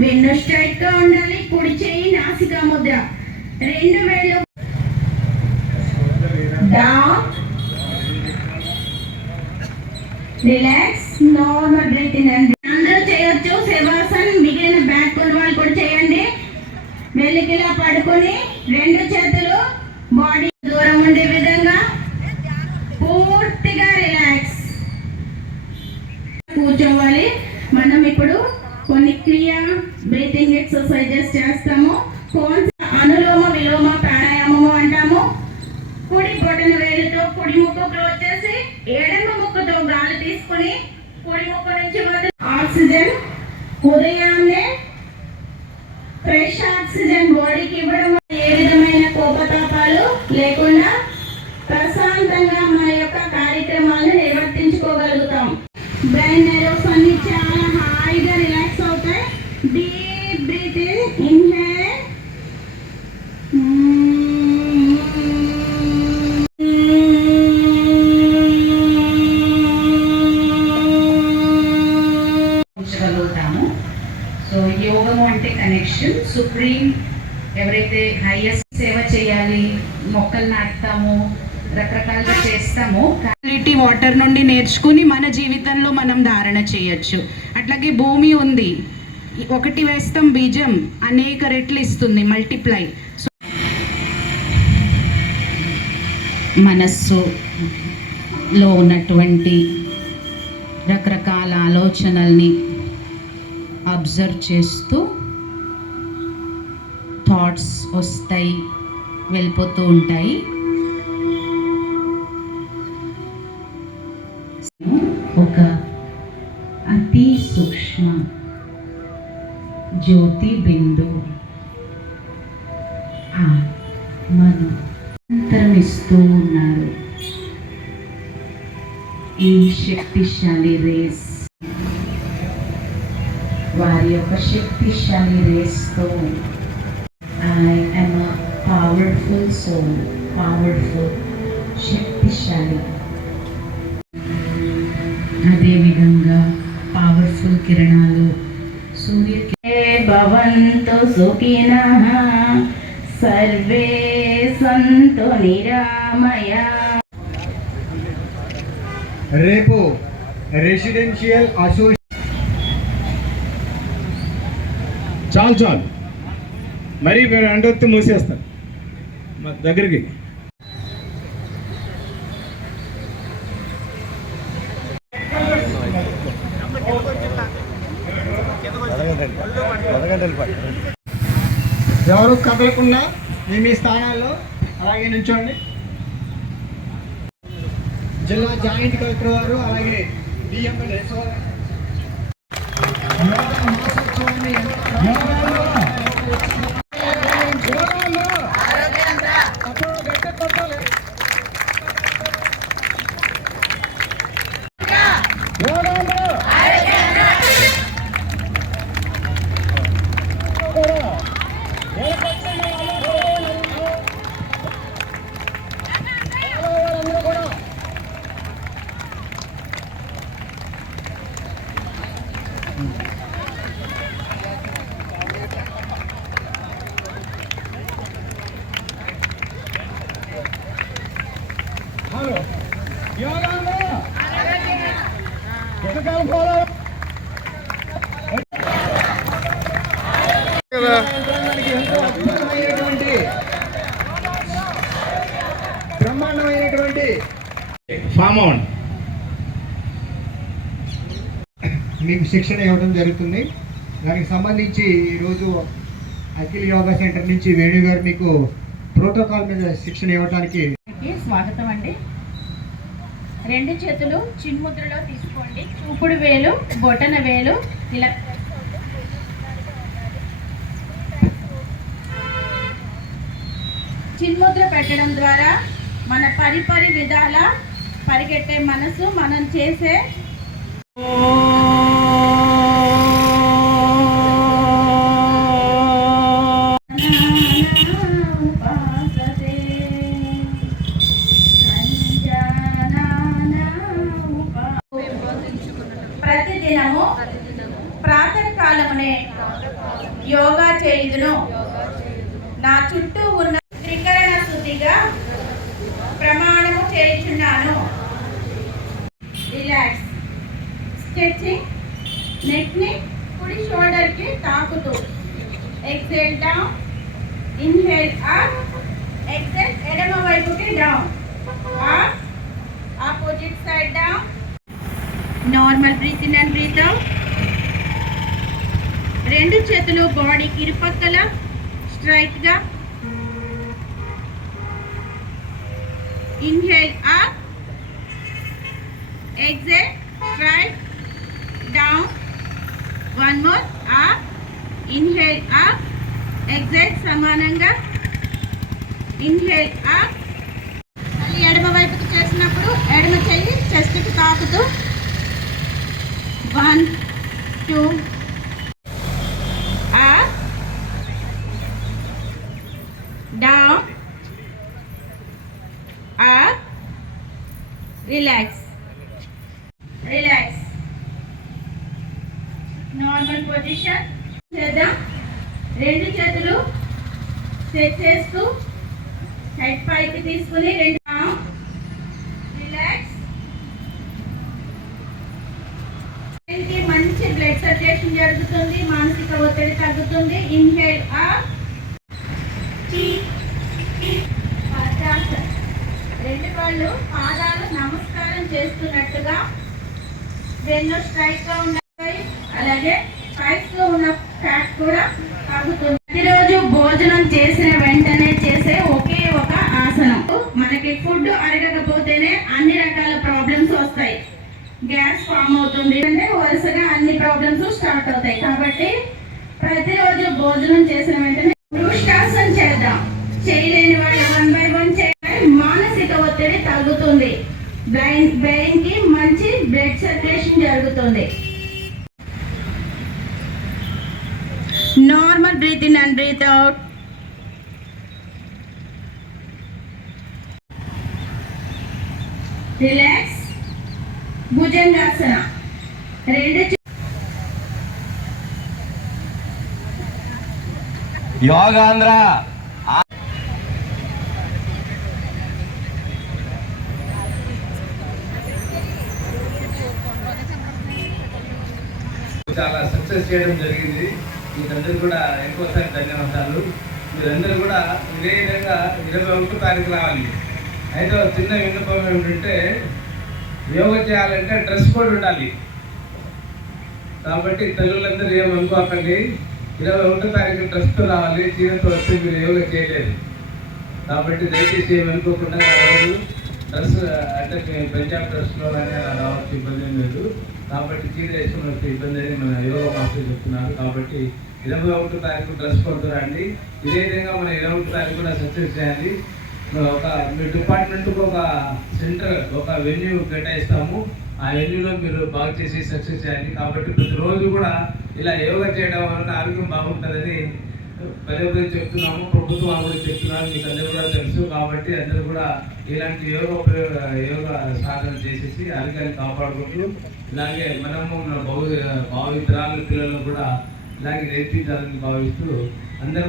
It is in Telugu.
వెన్ను స్ట్రైట్గా ఉండాలి. కుడి చేయి నాసికా ముద్ర. రెండు వేలు. డౌన్ రిలాక్స్ నార్మల్ బ్రీతింగ్ అందరూ చేయొచ్చు. శవాసన్ మిగిలిన బ్యాక్ పుల్ వాళ్ళు కూడా చేయండి. వెళ్ళికిలా పడుకొని రెండు చేతులు బాడీ దూరం ఉండే విధంగా పూర్తిగా రిలాక్స్ కూర్చోవాలి మనం ఇప్పుడు కొన్ని క్రియా బ్రీతింగ్ ఎక్సర్సైజెస్ చేస్తాము. కోన్స్ అనులోమ విలోమ ప్రాణాయామము అంటాము. కుడి బొటన వేలుతో కుడి ముక్కు క్లోజ్ చేసి ఎడమ ముక్కుతో గాలి తీసుకొని కుడి ముక్కు నుంచి వదిలి ఆక్సిజన్ ఉదయాన్నే ఫ్రెష్ ఆక్సిజన్ బాడీకి ఇవ్వడం వల్ల ఏ విధమైన కోపతాపాలు లేకుండా ప్రశాంతంగా మన యొక్క కార్యక్రమాలను నిర్వర్తించుకోగలుగుతాం బ్రెయిన్ నెర్వ్స్ అన్ని చాలా హాయిగా రిలాక్స్ అవుతాయి డీప్ బ్రీత్ ఇన్హేల్ ఉంచగలుగుతాము సో యోగము అంటే కనెక్షన్ సుప్రీం ఎవరైతే హైయెస్ట్ సేవ చేయాలి మొక్కలు నాటుతాము రకరకాలుగా చేస్తాము. క్వాలిటీ వాటర్ నుండి నేర్చుకుని మన జీవితంలో మనం ధారణ చేయొచ్చు. అట్లాగే భూమి ఉంది. ఒకటి వేస్తాం బీజం అనేక రెట్లు ఇస్తుంది మల్టిప్లై సో మనస్సులో ఉన్నటువంటి రకరకాల ఆలోచనల్ని అబ్జర్వ్ చేస్తూ థాట్స్ వస్తాయి వెళ్ళిపోతూ ఉంటాయి. ఒక అతి సూక్ష్మ జ్యోతి బిందు మనం అంతరమిస్తూ ఉన్నారు. ఈ శక్తిశాలి రేస్ వారి యొక్క శక్తిశాలి రేస్తో I am a powerful soul powerful శక్తిశాలి అదేవిధంగా పవర్ఫుల్ కిరణాలు సూర్య భవంతు సుఖినః సర్వే సంతు నిరామయ రేపు రెసిడెన్షియల్ అసోసియేషన్ చాలు చాలు మరీ మీరు అండొత్తి మూసేస్తారు. మా దగ్గరికి. ఎవరు కదలకుండా మీ మీ స్థానాల్లో అలాగే నుంచోండి జిల్లా జాయింట్ కలెక్టర్ వారు అలాగే డిఎంఎల్ బ్రహ్మాండమైనటువంటి ఫామ్ అవుట్ మీకు శిక్షణ ఇవ్వడం జరుగుతుంది. దానికి సంబంధించి ఈరోజు అఖిల్ యోగా సెంటర్ నుంచి వేణు గారు మీకు ప్రోటోకాల్ మీద శిక్షణ ఇవ్వడానికి స్వాగతం అండి. రెండు చేతులు చిన్ముద్రలో తీసుకోండి. చూపుడు వేలు బొటన వేలు ఇలా. చిన్ముద్ర పెట్టడం ద్వారా మన పరిపరి విధాల పరిగెట్టే మనసు మనం చేసే ప్రతిదినము ప్రాతకాలమునే యోగా చేయుదును. నా చుట్టూ ఉన్న త్రికరణ శుద్ధిగా ప్రమాణము చేయుచున్నాను. రిలాక్స్ స్ట్రెచింగ్ నెక్ని కుడి షోల్డర్కి తాకుతూ. Exhale down inhale up exhale ఎడమ వైపుకి down up opposite side down normal breath in and breath out. రెండు చేతులు బాడీ ఇరుపక్కల స్ట్రైట్గా. Inhale up exhale straight down one more up inhale up exhale సమానంగా. ఇన్హేల్ అప్ మళ్ళీ ఎడమ వైపుకి చేసినప్పుడు ఎడమ చెయ్యి చెస్ట్కి తాకుతూ one two up, down up, relax relax normal position చేద్దాం రెండు చేతులు సెట్ చేస్తూ హెడ్ పైకి తీసుకుని రెండు రిలాక్స్కి మంచి బ్లడ్ సర్క్యులేషన్ జరుగుతుంది మానసిక ఒత్తిడి ఇన్హేల్ ఆ. రెండు వాళ్ళు పాదాలు నమస్కారం చేస్తున్నట్టుగా రెండు స్ట్రైక్గా ఉన్నాయి. అలాగే స్ట్రైక్లో ఉన్న ఫ్యాట్ కూడా తగ్గుతుంది. ప్రతిరోజు భోజనం చేసిన వెంటనే చేసే ఒకే ఒక ఆసనం. మనకి ఫుడ్ అరగకపోతేనే అన్ని రకాల ప్రాబ్లమ్స్ వస్తాయి. గ్యాస్ ఫామ్ అవుతుంది. అంటే వరుసగా అన్ని ప్రాబ్లమ్స్ స్టార్ట్ అవుతాయి. కాబట్టి ప్రతిరోజు భోజనం చేసిన వెంటనే పృష్టాసనం చేద్దాం. చేయలేని వాళ్ళు వన్ బై వన్ చేయాలి మానసిక ఒత్తిడి తగ్గుతుంది. బ్రెయిన్ బ్రెయిన్కి మంచి బ్లడ్ సర్క్యులేషన్ జరుగుతుంది. Normal breath in and breath out relax Bhujangasana రెండు యోగాంధ్ర. చాలా సక్సెస్ చేయడం జరిగింది. మీరందరూ కూడా ఇంకోసారి ధన్యవాదాలు. మీరందరూ కూడా ఇదే విధంగా ఇరవై ఒకటో తారీఖు రావాలి. అయితే చిన్న విన్నపం ఏమిటంటే యోగా చేయాలంటే డ్రెస్ కోడ్ ఉండాలి. కాబట్టి తల్లులందరూ ఏమనుకోకండి ఇరవై ఒకటో తారీఖు ట్రస్ట్ రావాలి చీరతో వస్తే మీరు యోగా చేయలేదు. కాబట్టి దయచేసి ఏమనుకోకుండా ఆ రోజు డ్రెస్ అంటే మేము పంజాబ్ ట్రస్ట్లో కానీ అలా రావచ్చు ఇబ్బంది ఏం లేదు. కాబట్టి చీర వేసుకుని వస్తే ఇబ్బంది అని మన యోగా మాస్టర్ చెప్తున్నారు. కాబట్టి ఇరవై ఒకటో తారీఖు ట్రస్ట్ కొడుతూ రండి. ఇదే విధంగా మన ఇరవై ఒకటో తారీఖు కూడా సక్సెస్ చేయాలి. ఒక మీ డిపార్ట్మెంట్కి ఒక సెంటర్ ఒక వెన్యూ కేటాయిస్తాము. ఆ వెన్యూలో మీరు బాగా చేసి సక్సెస్ చేయాలి. కాబట్టి ప్రతిరోజు కూడా ఇలా యోగా చేయడం వలన ఆరోగ్యం బాగుంటుందని పదే పదే చెప్తున్నాము ప్రభుత్వం కూడా చెప్తున్నారు మీకు అందరూ కూడా తెలుసు కాబట్టి అందరూ కూడా ఇలాంటి యోగ యోగ సాధన చేసేసి ఆరోగ్యాన్ని కాపాడుకుంటూ ఇలాగే మనము మన భవి భావితరాల పిల్లలను కూడా ఇలాగే నేర్పించాలని భావిస్తూ అందరూ